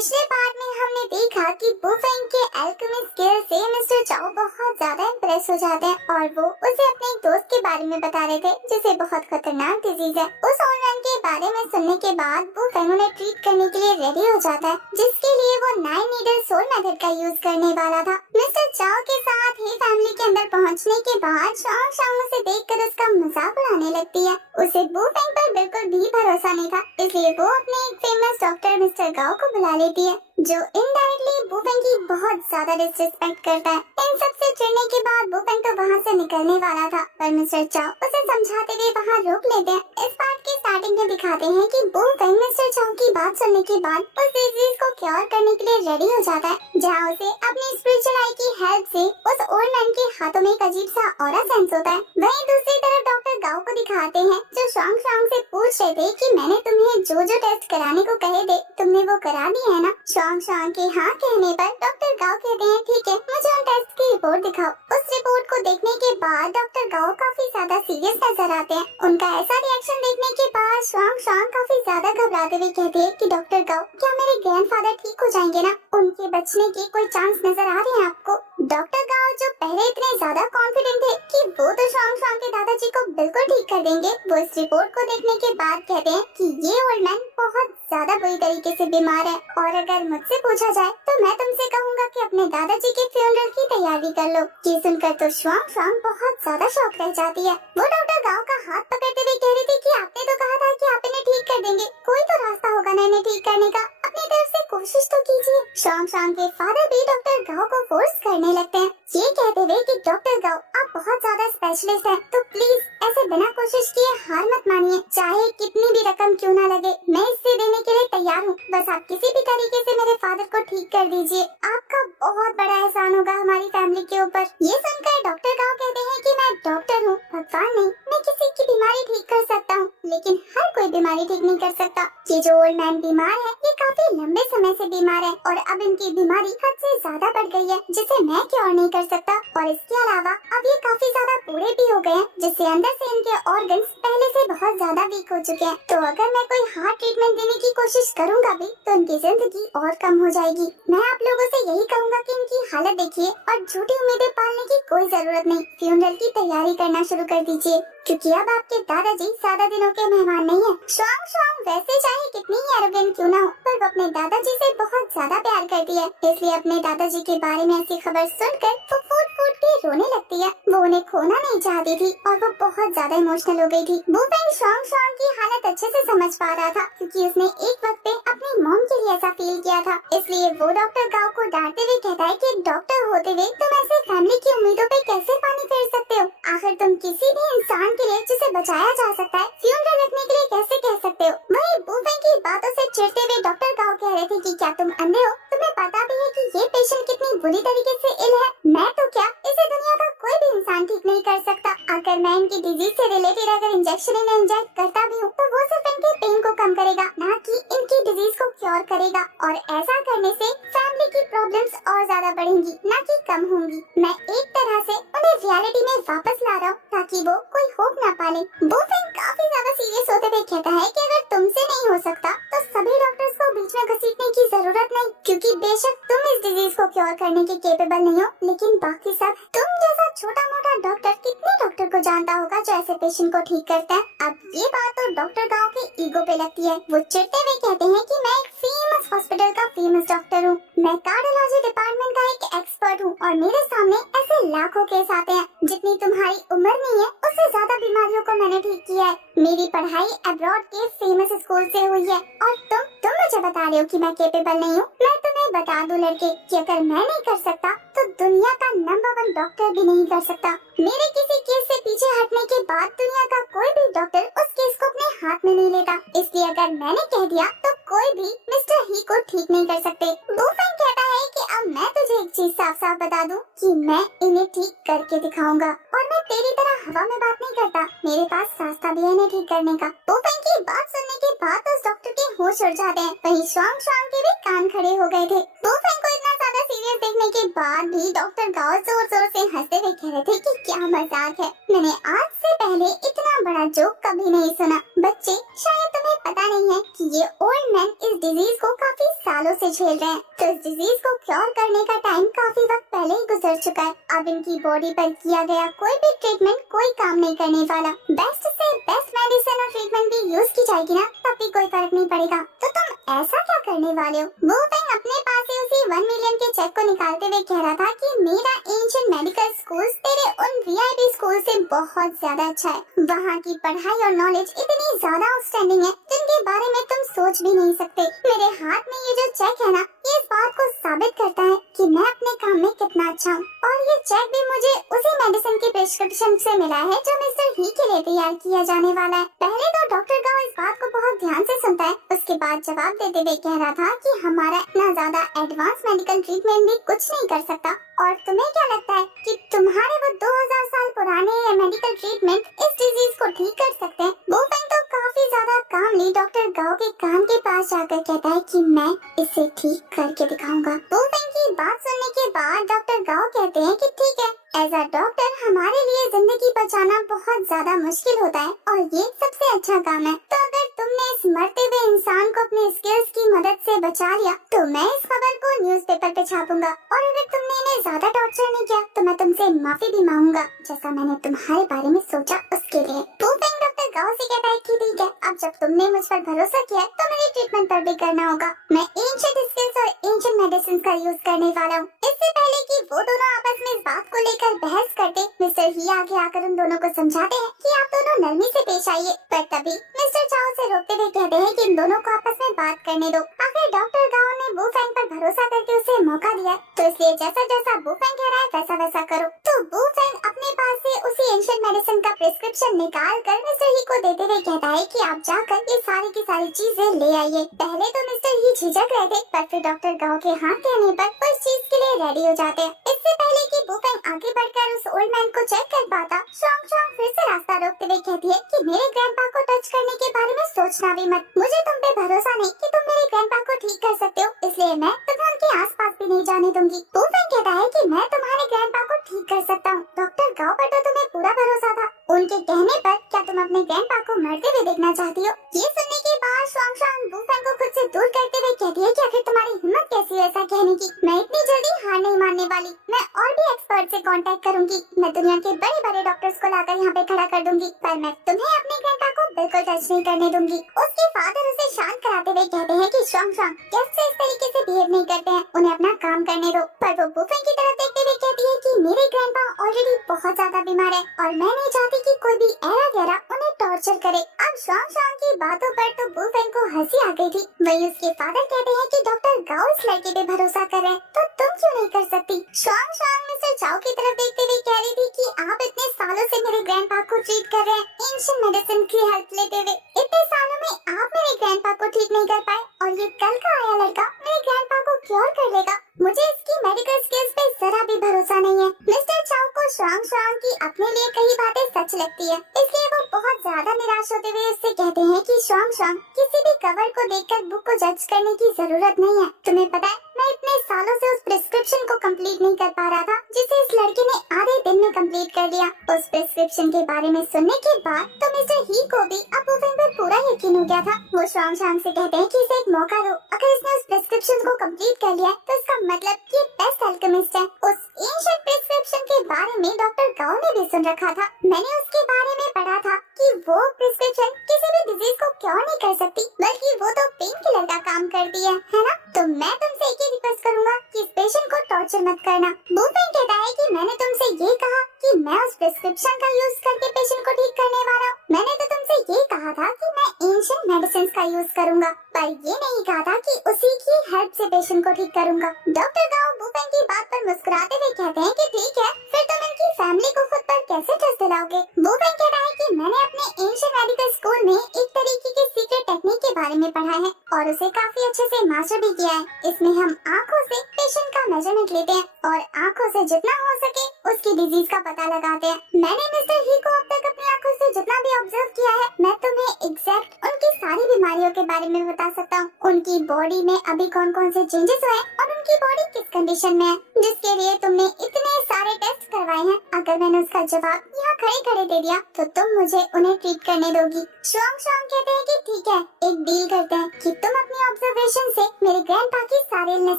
पिछले पार्ट में हमने देखा कि बुफेंग के एल्केमी स्किल से मिस्टर चाओ बहुत ज्यादा इम्प्रेस हो जाते हैं और वो उसे अपने एक दोस्त के बारे में बता रहे थे जिसे बहुत खतरनाक डिजीज है। उस ऑनलाइन के बारे में सुनने के बाद बुफेंग उन्हें ट्रीट करने के लिए रेडी हो जाता है, जिसके लिए वो 9 नीडल सोल मेथड का यूज करने वाला था। मिस्टर चाओ के साथ ही फैमिली के अंदर पहुँचने के बाद शॉन्ग शांग उसे देखकर उसका मजाक उड़ाने लगती है। उसे बुफेंग पर बिल्कुल भी भरोसा नहीं था, इसलिए वो अपने एक फेमस डॉक्टर मिस्टर गाओ को बुला लेती है, जो इनडायरेक्टली बुफेंग की बहुत ज्यादा डिसरिस्पेक्ट करता है। इन सब से चिढ़ने के बाद बुफेंग तो वहाँ से निकलने वाला था, पर मिस्टर चाओ उसे समझाते हुए वहाँ रोक लेते हैं। इस पार्ट की स्टार्टिंग में दिखाते हैं कि बुफेंग मिस्टर चाओ की बात सुनने के बाद उस डिजीज को क्योर करने के लिए रेडी हो जाता है, जहाँ उसे अपनी स्पिरिचुअल आई की हेल्प से उस ओल्ड मैन के हाथों में एक अजीब सा ऑरा सेंस होता है। वहीं दूसरी तरफ डॉक्टर गाओ को दिखाते हैं, जो शॉन्ग शांग से पूछ रहे थे कि मैंने तुम्हें जो जो टेस्ट कराने को कहे थे तुमने वो करा दिए है ना। शॉन्ग शांग के हाँ कहने पर डॉक्टर गाओ कहते हैं ठीक है, मुझे उन टेस्ट की रिपोर्ट दिखाओ। उस रिपोर्ट को देखने के बाद डॉक्टर गाओ काफी ज्यादा सीरियस नजर आते हैं। उनका ऐसा रिएक्शन देखने के बाद शॉन्ग शांग काफी ज्यादा घबराते हुए कहते हैं कि डॉक्टर गाओ क्या मेरे ग्रैंडफादर ठीक हो जाएंगे ना, उनके बचने के कोई चांस नजर आ रहे हैं आपको। डॉक्टर गाओ जो पहले इतने ज्यादा कॉन्फिडेंट थे कि वो तो शॉन्ग शांग के दादाजी को बिल्कुल ठीक कर देंगे, वो इस रिपोर्ट को देखने के बाद कहते हैं कि ये ओल्ड मैन बहुत ज्यादा बुरी तरीके से बीमार है और अगर मुझसे पूछा जाए तो मैं तुमसे कहूँगा कि अपने दादाजी के फ्यूनरल की तैयारी कर लो। ये सुनकर तो शॉन्ग शांग बहुत ज्यादा शॉक रह जाती है। वो डॉक्टर गाओ का हाथ पकड़ते हुए कह रही थी कि आपने तो कहा था कि आप इन्हें ठीक कर देंगे, कोई तो रास्ता होगा ना इन्हें ठीक करने का, अपनी तरफ से कोशिश तो कीजिए। शॉन्ग शांग के फादर भी डॉक्टर गाओ को फोर्स करने लगते हैं, ये कहते हुए कि डॉक्टर गाओ आप बहुत ज्यादा स्पेशलिस्ट हैं, तो प्लीज ऐसे बिना कोशिश किए हार मत मानिए, चाहे कितनी भी रकम क्यों ना लगे मैं इससे देने के लिए तैयार हूँ, बस आप किसी भी तरीके से मेरे फादर को ठीक कर दीजिए, आपका बहुत बड़ा एहसान होगा हमारी फैमिली के ऊपर। ये सुनकर डॉक्टर गाओ कहते हैं कि मैं डॉक्टर हूँ, भगवान नहीं, मैं किसी की बीमारी ठीक कर सकता हूँ लेकिन हर कोई बीमारी ठीक नहीं कर सकता। ये जो ओल्ड मैन बीमार है ये काफी लंबे समय से बीमार है और अब इनकी बीमारी हद से ज्यादा बढ़ गई है जिसे मैं क्योर नहीं कर सकता, और इसके अलावा अब ये काफी ज्यादा बूढ़े भी हो गए हैं जिससे अंदर से इनके ऑर्गन्स पहले से बहुत ज्यादा वीक हो चुके हैं, तो अगर मैं कोई हार्ट ट्रीटमेंट देने की कोशिश करूंगा भी तो इनकी जिंदगी और कम हो जाएगी। मैं आप लोगों से यही कहूंगा कि इनकी हालत देखिए और झूठी उम्मीदें पालने की कोई जरूरत नहीं, फ्यूनरल की तैयारी करना शुरू कर दीजिए क्योंकि अब आपके दादाजी ज्यादा दिनों के मेहमान नहीं है। शॉन्ग शांग वैसे चाहे कितनी ही एरोगेंट क्यों ना हो पर वो अपने दादाजी से बहुत ज्यादा प्यार करती है, इसलिए अपने दादाजी के बारे में ऐसी खबर सुनकर वो फूट फूट के रोने लगती है। वो उन्हें खोना नहीं चाहती थी और वो बहुत ज्यादा इमोशनल हो गई थी। बुफेंग शॉन्ग शांग की हालत अच्छे से समझ पा रहा था क्योंकि उसने एक वक्त पे अपनी मॉम के लिए ऐसा फील किया था, इसलिए वो डॉक्टर गाओ को डांटते हुए कहता है कि डॉक्टर होते हुए तुम ऐसे फैमिली की उम्मीदों पे कैसे पानी फेर सकते हो, आखिर तुम किसी भी इंसान के लिए जिसे बचाया जा सकता है फ्यूनरल रखने के लिए कैसे कह सकते हो। वहीं बुफेंग की बातों से चिढ़ते हुए डॉक्टर गाओ कह रहे थे कि क्या तुम अंधे हो, तुम्हें पता भी है कि ये पेशेंट कितनी बुरी तरीके से इल है, मैं तो क्या इसे दुनिया का कोई भी इंसान ठीक नहीं कर सकता, अगर मैं इनकी डिजीज से रिलेटेड अगर इंजेक्शन इन्हें इंजेक्ट करता भी हूँ तो वो सिर्फ इनके पेन को कम करेगा ना कि इनकी डिजीज को क्योर करेगा, और ऐसा करने से फैमिली की प्रॉब्लम्स और ज्यादा बढ़ेंगी ना कि कम होंगी। मैं एक तरह से उन्हें रियलिटी में वापस ला रहा हूँ ताकि वो कोई होप ना पाले। बुफेंग काफी ज्यादा सीरियस होते हुए कहता है कि अगर तुमसे नहीं हो सकता तो सभी डॉक्टर्स को बीच में घसीटने की जरूरत नहीं, क्योंकि बेशक तुम इस डिजीज को क्योर करने के केपेबल नहीं हो लेकिन बाकी सब तुम जैसा छोटा मोटा डॉक्टर कितने डॉक्टर को जानता होगा जो ऐसे पेशेंट को ठीक करता है। अब ये बात तो डॉक्टर गाओ के ईगो पे लगती है, वो चिढ़ते हुए कहते हैं कि मैं एक फेमस हॉस्पिटल का फेमस डॉक्टर हूँ, मैं कार्डियोलॉजी डिपार्टमेंट का एक एक्सपर्ट हूँ और मेरे सामने ऐसे लाखों केस आते हैं, जितनी तुम्हारी उम्र नहीं है उससे ज्यादा बीमारियों को मैंने ठीक किया है, मेरी पढ़ाई अब्रॉड के फेमस स्कूल से हुई है और तुम मुझे बता रहे हो कि मैं केपेबल नहीं हूँ। मैं तुम्हें बता दूं लड़के कि अगर मैं नहीं कर सकता तो दुनिया का नंबर 1 डॉक्टर भी नहीं कर सकता। मेरे किसी केस से पीछे हटने के बाद दुनिया का कोई भी डॉक्टर उस केस को अपने हाथ में नहीं लेता, इसलिए अगर मैंने कह दिया तो कोई भी मिस्टर ही को ठीक नहीं कर सकते। बुफेंग कहता है कि अब मैं तुझे एक चीज साफ साफ बता दूं कि मैं इन्हें ठीक करके दिखाऊंगा और मैं तेरी तरह हवा में बात नहीं करता, मेरे पास रास्ता भी है इन्हें ठीक करने का। बुफेंग की बात सुनने के बाद उस डॉक्टर के होश उड़ जाते हैं, वहीं शॉन्ग शांग के भी कान खड़े हो गए थे। बुफेंग को इतना ज्यादा सीरियस न्यूज देखने के बाद भी डॉक्टर गाओ जोर जोर से हंसते हुए कह रहे थे कि क्या मजाक है, मैंने आज से पहले इतना बड़ा जोक कभी नहीं सुना। बच्चे, शायद तुम्हें पता नहीं है कि ये ओल्ड मैन इस डिजीज को काफी सालों से झेल रहे हैं, तो इस डिजीज को क्योर करने का टाइम काफी वक्त पहले ही गुजर चुका है। अब इनकी बॉडी पर किया गया कोई भी ट्रीटमेंट कोई काम नहीं करने वाला। बेस्ट से बेस्ट मेडिसिन और ट्रीटमेंट भी यूज की जाएगी ना, तब भी कोई फर्क नहीं पड़ेगा। तो तुम ऐसा क्या करने वाले हो? वू फेंग अपने पास ही उसी 1 मिलियन के चेक को निकालते हुए कह रहा था कि मेरा एंशिएंट मेडिकल स्कूल तेरे उन वीआईपी स्कूल से बहुत ज्यादा अच्छा है। वहाँ की पढ़ाई और नॉलेज इतनी ज्यादा आउटस्टैंडिंग है जिनके बारे में तुम सोच भी नहीं सकते। मेरे हाथ में ये जो चेक है ना, ये इस बात को साबित करता है कि मैं अपने काम में कितना अच्छा हूँ। और ये चेक भी मुझे उसी मेडिसिन की प्रिस्क्रिप्शन से मिला है जो मिस्टर ही के लिए तैयार किया जाने वाला है। पहले तो डॉक्टर गाओ इस बात को बहुत ध्यान से सुनता है, उसके बाद जवाब देते हुए कह रहा था कि हमारा इतना ज्यादा एडवांस मेडिकल ट्रीटमेंट भी कुछ नहीं कर सकता। और तुम्हें क्या लगता है कि तुम्हारे वो 2000 साल पुराने मेडिकल ट्रीटमेंट इस डिजीज को ठीक कर सकते हैं? वो तो काफी ज्यादा कामली डॉक्टर गाओ के कान के पास जाकर कहता है कि मैं इसे ठीक करके दिखाऊंगा। वो की बात सुनने के बाद डॉक्टर गाओ कहते हैं कि ठीक है, एज अ डॉक्टर हमारे लिए जिंदगी बचाना बहुत ज्यादा मुश्किल होता है और ये सबसे अच्छा काम है। तो अगर तुमने इस मरते हुए इंसान को अपने स्किल्स की मदद से बचा लिया तो मैं इस खबर को न्यूज़पेपर पे छापूंगा, और अगर तुमने इन्हें ज्यादा टॉर्चर नहीं किया तो मैं तुमसे माफी भी मांगूंगा, जैसा मैंने तुम्हारे बारे में सोचा उसके लिए। डॉक्टर गाओ से कहता है कि ठीक है, अब जब तुमने मुझ पर भरोसा किया तो मेरी ट्रीटमेंट पर भी करना होगा। मैं एंशिएंट स्किल्स और एंशिएंट मेडिसिन का यूज करने वाला हूँ। इससे पहले कि वो दोनों आपस में इस बात को लेकर बहस करते, मिस्टर ही आगे आकर उन दोनों को समझाते हैं कि आप दोनों नरमी से पेश आइए। पर तभी मिस्टर चाओ से रोकते हुए कहते हैं कि इन दोनों को आपस में बात करने दो। आखिर डॉक्टर गाओ ने वू फेंग पर भरोसा करके उसे मौका दिया, तो इसलिए जैसा जैसा वू फेंग कह रहा है वैसा वैसा करो। तो वू फेंग अपने पास से उसी एंशिएंट मेडिसिन का प्रिस्क्रिप्शन निकाल कर मिस्टर ही को देते हुए कहता है कि आप जाकर ये सारी की सारी चीजें ले आइए। पहले तो मिस्टर ही झिझक रहे थे, पर फिर डॉक्टर गाओ के हाथ कहने पर वो इस चीज के लिए रेडी हो जाते हैं। इससे पहले कि वू फेंग आगे बढ़कर उस ओल्ड मैन को चेक कर पाता, शॉन्ग शॉन्ग फिर से रास्ता रोकते हुए कहती है कि मेरे ग्रैंडपा को टच करने के बारे में सोचना भी मत। मुझे तुम पे भरोसा नहीं कि तुम मेरे ग्रैंडपा को ठीक कर सकते हो, इसलिए मैं तुम्हें उनके आसपास भी नहीं जाने दूंगी। वू फेंग कहता है कि मैं तुम्हारे ग्रैंडपा को ठीक कर सकता हूँ। डॉक्टर गाओ पर तो तुम्हें पूरा भरोसा था, उनके कहने पर क्या तुम अपने ग्रैंडपा को मरते हुए देखना चाहती हो? ये सुनने के बाद शॉन्ग शॉन्ग वू फेंग को खुद से दूर करते हुए कहती है कि आखिर तुम्हारी हिम्मत कैसी है ऐसा कहने की? मैं इतनी जल्दी हार नहीं मानने वाली। मैं और भी एक्सपर्ट से कांटेक्ट करूंगी। मैं दुनिया के बड़े बड़े डॉक्टर्स को लाकर यहाँ पे खड़ा कर दूंगी, पर मैं तुम्हें अपने ग्रैंडपा को बिल्कुल टच नहीं करने दूंगी। उसके फादर उसे शांत कराते हुए कहते हैं कि शॉन्ग शॉन्ग गेस्ट से इस तरीके से बिहेव नहीं करते हैं, उन्हें अपना काम करने दो। पर वो वू फेंग की तरफ देखते हुए कहती है कि मेरे ग्रैंडपा ऑलरेडी बहुत ज्यादा बीमार है और मैं नहीं चाहती कि कोई भी ऐरा गहरा उन्हें टॉर्चर करे। अब शॉन्ग शॉन्ग की बातों पर तो वू फेंग को हंसी आ गई थी। वही उसके फादर कहते हैं कि डॉक्टर गाओ इस लड़के पे भरोसा कर रहे हैं, तो तुम क्यों नहीं कर सकती? शॉन्ग शॉन्ग मिस्टर चाओ की तरफ देखते हुए कह रही थी कि आप इतने सालों से मेरे ग्रैंडपा को ट्रीट कर रहे हैं एंशिएंट मेडिसिन की हेल्प लेते हुए। इतने सालों में आप मेरे ग्रैंडपा को ठीक नहीं कर पाए और ये कल का आया लड़का मेरे ग्रैंडपा को क्योर कर लेगा। मुझे इसकी मेडिकल स्किल्स पे जरा भी भरोसा नहीं है। मिस्टर चाओ को शॉन्ग शॉन्ग की अपने लिए कई बातें सच लगती है, इसलिए वो बहुत ज्यादा निराश होते हुए उससे कहते हैं कि शॉन्ग शॉन्ग किसी भी कवर को देखकर बुक को जज करने की जरूरत नहीं है। तुम्हें पता है मैं इतने सालों से उस प्रिस्क्रिप्शन को कंप्लीट नहीं कर पा रहा था जिसे इस लड़के ने आधे दिन में कंप्लीट कर लिया। उस प्रिस्क्रिप्शन के बारे में सुनने के बाद तो मिस्टर ही को भी अब वू फेंग पर पूरा यकीन हो गया था। वो शॉन्ग शॉन्ग से कहते हैं कि इसे एक मौका दो, अगर इसने उस प्रिस्क्रिप्शन को कंप्लीट कर लिया तो इसका मतलब ये बेस्ट अल्केमिस्ट है। उस एंशिएंट प्रिस्क्रिप्शन के बारे में डॉक्टर गाओ ने भी सुन रखा था। मैंने उसके बारे में पढ़ा था कि वो प्रिस्क्रिप्शन किसी भी डिजीज को क्योर नहीं कर सकती, बल्कि वो तो पेन किलर का काम करती है ना? तो मैं तुमसे एक ही रिक्वेस्ट करूंगा कि इस पेशेंट को टॉर्चर मत करना। वू फेंग कहता है कि मैंने तुमसे ये कहा कि मैं उस प्रिस्क्रिप्शन का यूज करके पेशेंट को ठीक करने वाला हूँ। मैंने तो तुमसे ये कहा था कि मैं एंशिएंट मेडिसिन का यूज करूंगा, पर ये नहीं कहा था कि उसी की हेल्प से पेशेंट को ठीक करूंगा। डॉक्टर गाओ वू फेंग की बात पर मुस्कुराते हुए कहते हैं कि ठीक है, फिर तुम इनकी फैमिली को खुद पर कैसे ट्रस्ट दिलाओगे? वू फेंग कहता है कि मैंने अपने एंशिएंट मेडिकल स्कूल में एक तरीके की सीक्रेट टेक्निक के बारे में पढ़ा है और उसे काफी अच्छे से मास्टर भी किया है। इसमें हम आँखों से पेशेंट का मेजरमेंट लेते हैं और आँखों से जितना हो सके उसकी डिजीज का पता लगाते हैं। मैंने मिस्टर ही को अब तक अपनी आंखों से जितना भी ऑब्जर्व किया है, मैं तुम्हें एग्जैक्ट उनकी सारी बीमारियों के बारे में बता सकता हूँ। उनकी बॉडी में अभी कौन कौन से चेंजेस हुए हैं और उनकी बॉडी किस कंडीशन में है, जिसके लिए तुमने इतने सारे टेस्ट करवाए हैं। अगर मैंने उसका जवाब यहाँ खड़े खड़े दे दिया तो तुम मुझे उन्हें ट्रीट करने दोगी। शुआंग शुआंग कहते हैं कि ठीक है, एक डील करते हैं कि तुम अपनी ऑब्जर्वेशन से मेरे ग्रैंडपा की सारे इलनेस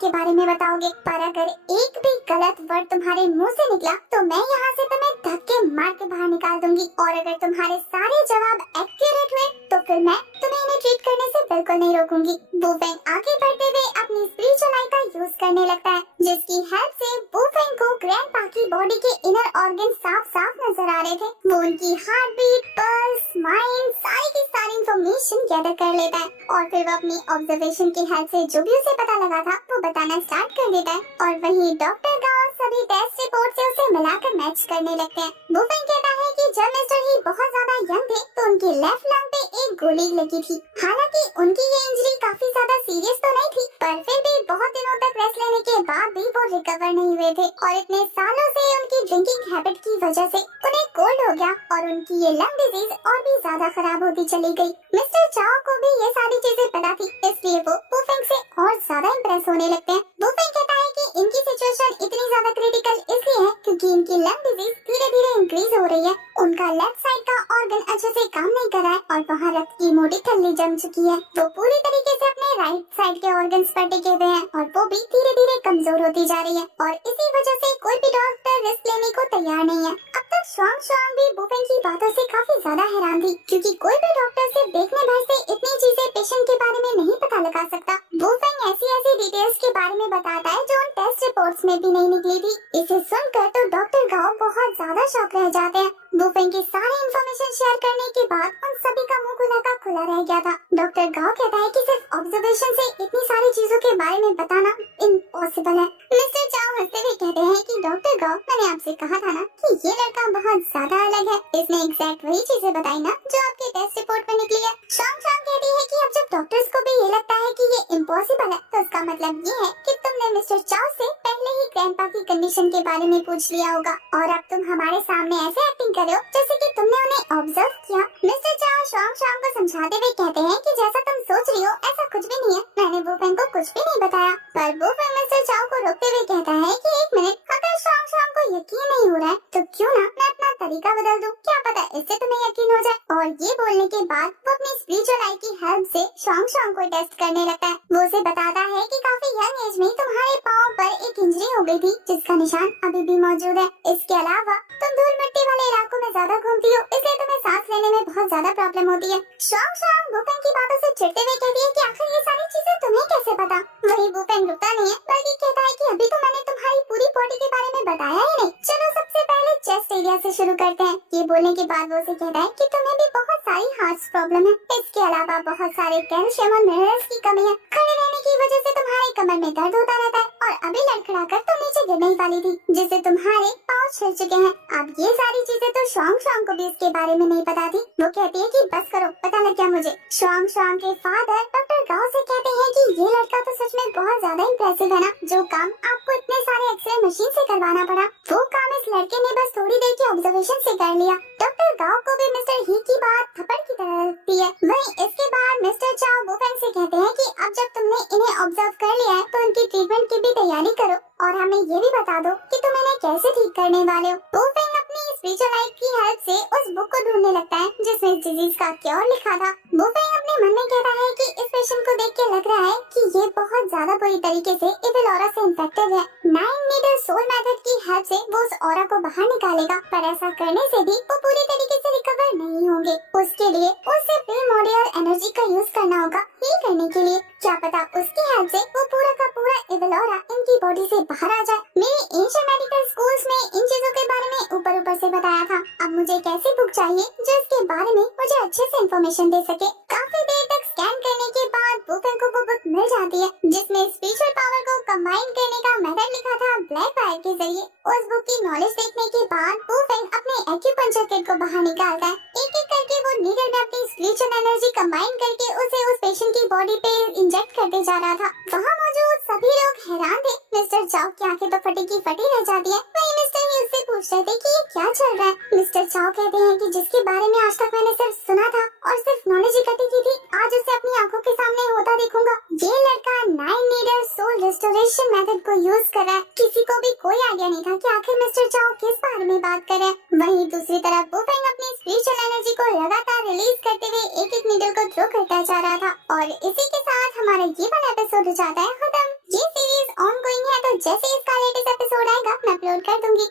के बारे में बताओगे, पर अगर एक भी गलत वर्ड तुम्हारे मुंह से निकला तो मैं यहाँ से तुम्हें धक्के मार के बाहर निकाल दूंगी। और अगर तुम्हारे सारे जवाब एक्यूरेट हुए तो फिर मैं तुम्हें इन्हें ट्रीट करने से बिल्कुल नहीं रोकूंगी। वुफेंग आगे बढ़ते हुए अपनी स्पिरिचुअल आई का यूज करने लगता है, जिसकी हेल्प से वुफेंग को ग्रैंडपा की बॉडी के इनर ऑर्गन साफ साफ नजर आ रहे थे। वो उनकी हार्ट बीट, पल्स, माइंड, सारी की सारी इंफॉर्मेशन गैदर कर लेता है और फिर वो अपनी ऑब्जर्वेशन की हेल्प से जो भी उसे पता लगा था वो बताना स्टार्ट कर देता है। और वही डॉक्टर गांव सभी टेस्ट रिपोर्ट से उसे मिलाकर मैच करने लगते हैं। वुफेंग कहता है कि जब मिस्टर ही बहुत ज्यादा यंग थे तो उनकी लेफ्ट लंग पे एक गोली लगी थी। हालांकि उनकी ये इंजरी काफी ज्यादा सीरियस तो नहीं थी, पर फिर भी बहुत दिनों तक रेस्ट लेने के बाद भी वो रिकवर नहीं हुए थे और इतने सालों से उनकी ड्रिंकिंग हैबिट की वजह से उन्हें कोल्ड हो गया और उनकी ये लंग डिजीज और भी ज्यादा खराब होती चली गई। मिस्टर चाओ को भी ये सारी चीजें पता थी, इसलिए वो वुफेंग से और ज्यादा इम्प्रेस होने लगते हैं। वुफेंग कहता है कि इनकी सिचुएशन इतनी ज्यादा क्रिटिकल इसलिए है क्योंकि इनकी लंग डिजीज धीरे धीरे इंक्रीज हो रही है। उनका लेफ्ट साइड का ऑर्गन अच्छे से काम नहीं कर रहा है और वहाँ रक्त की मोटी थैली जम चुकी है। वो पूरी तरीके से अपने राइट साइड के ऑर्गन्स पर टिके हुए हैं और वो भी धीरे धीरे कमजोर होती जा रही है और इसी वजह से कोई भी डॉक्टर रिस्क लेने को तैयार नहीं है। अब तक शुआंग शुआंग भी वुफेंग की बातों से काफी ज्यादा हैरान थी, क्योंकि कोई भी डॉक्टर सिर्फ देखने भर से इतनी चीजें पेशेंट के बारे में नहीं पता लगा सकता। वुफेंग ऐसी डिटेल्स के बारे में बताता है जो उन टेस्ट रिपोर्ट्स में भी नहीं निकली थी। इसे सुनकर तो डॉक्टर गाओ बहुत ज्यादा शॉक रह जाते हैं। वुफेंग की सारी इंफॉर्मेशन शेयर करने के बाद उन सभी का मुंह खुला का खुला रह गया था। डॉक्टर गाओ कहता है कि सिर्फ ऑब्जर्वेशन से इतनी सारी चीजों के बारे में बताना इम्पॉसिबल है। मिस्टर चाओ हंसते हुए कहते हैं कि डॉक्टर गाओ, मैंने आपसे कहा था ना कि ये लड़का बहुत ज्यादा अलग है। इसने एग्जैक्ट वही चीजें बताई ना जो आपके टेस्ट रिपोर्ट में निकली है। शाम शाम कहती है कि अब जब डॉक्टर्स को भी ये लगता है कि ये इम्पॉसिबल है तो इसका मतलब ये है कि तुमने मिस्टर चाओ से पहले ही ग्रैंडपा की कंडीशन के बारे में पूछ लिया होगा और अब तुम हमारे सामने ऐसे एक्टिंग कर रहे हो जैसे कि तुमने उन्हें ऑब्जर्व किया। मिस्टर चाओ शाम शाम को समझाते हुए कहते हैं कि जैसा तुम सोच रही हो ऐसा कुछ भी नहीं है, मैंने वुफेंग को कुछ भी नहीं बताया। पर वुफेंग मिस्टर चाओ को रोकते हुए कहता है कि एक मिनट, अगर शाम शाम को यकीन नहीं हो रहा है तो क्यों ना मैं अपना तरीका बदल दूं, क्या पता इससे तुम्हें यकीन हो जाए। और ये बोलने के बाद वो अपनी स्पिरिचुअल आई की हेल्प से शाम शाम को टेस्ट करने लगता है। वो उसे बताता है कि काफी यंग एज में तुम्हारे पाँव पर एक इंजरी हो गई थी जिसका निशान अभी भी मौजूद है। इसके अलावा तुम धूल मिट्टी वाले इलाकों में ज्यादा घूमती हो, इसलिए तुम्हें सांस लेने में बहुत ज्यादा प्रॉब्लम होती है। शाम शाम वुफेंग की बातों से चिढ़ते हुए कहती है कि आखिर ये सारी चीजें तुम्हें कैसे पता। वही वुफेंग रुकता नहीं है बल्कि कहता है कि अभी तो मैंने तुम्हारी पूरी बॉडी के बारे में बताया ही नहीं। चलो सबसे पहले चेस्ट एरिया से शुरू करते हैं। ये बोलने के बाद वो उसे कहता है कि तुम्हें भी बहुत सारी हार्ट प्रॉब्लम है। इसके अलावा बहुत सारे कैल्शियम और मिनरल्स की कमी है। खड़े रहने की वजह से तुम्हारे कमर में दर्द होता रहता है और अभी लड़खड़ाकर तुम नीचे गिरने ही वाली थी जिससे तुम्हारे पाँव छिल चुके हैं। अब ये सारी चीजें तो शुआंग शुआंग को भी इसके बारे में नहीं पता थी। वो कहती है कि बस करो, पता लग गया मुझे। शुआंग शुआंग के फादर डॉक्टर गाओ से कहते हैं कि ये लड़का तो सच में बहुत ज्यादा इम्प्रेसिव है ना, जो काम आपको इतने सारे एक्सरे मशीन से करवाना पड़ा वो काम इस लड़के ने बस थोड़ी देर की ऑब्जर्वेशन से कर लिया। डॉक्टर गाओ को भी मिस्टर ही की बात थप्पड़ की तरह लगती है। वहीं इसके बाद मिस्टर चाओ वुफेंग से कहते हैं कि अब जब तुमने इन्हें ऑब्जर्व कर लिया है तो उनकी ट्रीटमेंट की भी तैयारी करो और हमें ये भी बता दो कि तुम इन्हें कैसे ठीक करने वाले हो। वुफेंग अपनी स्पिरिचुअल लाइफ की हेल्प से उस बुक को ढूंढने लगता है जिसमें इस डिजीज का क्योर लिखा था। वुफेंग अपने मन में कहता है कि इस पेशेंट को देख के लग रहा है कि ये बहुत ज्यादा बुरी तरीके से इविल ऑरा से इन्फेक्टेड है। 9 नीडल सोल मेथड की हेल्प से वो उस ऑरा को बाहर निकालेगा, पर ऐसा करने से भी वो पूरी तरीके से रिकवर नहीं होंगे। उसके लिए उसे प्रीमोर्डियल एनर्जी का यूज करना होगा हील करने के लिए। क्या पता उसकी हेल्प से वो पूरा का पूरा इविल ऑरा इनकी बॉडी से बाहर आ जाए। मेरे एशियन मेडिकल स्कूल्स में इन चीजों के बारे में ऊपर से बताया था। अब मुझे एक ऐसी बुक चाहिए जो इसके बारे में मुझे अच्छे से इन्फॉर्मेशन दे सके। काफी देर तक स्कैन करने के बाद वुफेंग को वो बुक मिल जाती है जिसमें स्पिरिचुअल पावर को कंबाइन करने का मेथड लिखा था ब्लैक वायर के जरिए। उस बुक की नॉलेज देखने के बाद वुफेंग अपने एक्यूपंक्चर किट को बाहर निकालता है। एक एक करके वो नीडल में अपनी स्पिरिचुअल एनर्जी कंबाइन करके उसे उस पेशेंट की बॉडी पे इंजेक्ट करते जा रहा था। वहाँ मौजूद सभी लोग हैरान थे। मिस्टर चाओ की आंखें तो फटी की फटी रह जाती है। वहीं मिस्टर ही उससे सोचते थे कि ये क्या चल रहा है। मिस्टर चाओ कहते हैं कि जिसके बारे में आज तक मैंने सिर्फ सुना था और सिर्फ नॉलेज इकट्ठी की थी, आज उसे अपनी आंखों के सामने होता देखूंगा। ये लड़का 9 नीडर सोल रिस्टोरेशन मेथड को यूज कर रहा है। किसी को भी कोई आइडिया नहीं था कि आखिर मिस्टर चाओ किस बारे में बात कर रहे हैं। वहीं दूसरी तरफ बुफेंग अपनी स्पिरिचुअल एनर्जी को लगातार रिलीज करते हुए एक एक नीडल को थ्रो करता जा रहा था। और इसी के साथ हमारा ये वाला एपिसोड हो जाता है खत्म। ये सीरीज ऑन गोइंग है, तो जैसे इसका लेटेस्ट एपिसोड आएगा मैं अपलोड कर दूंगी।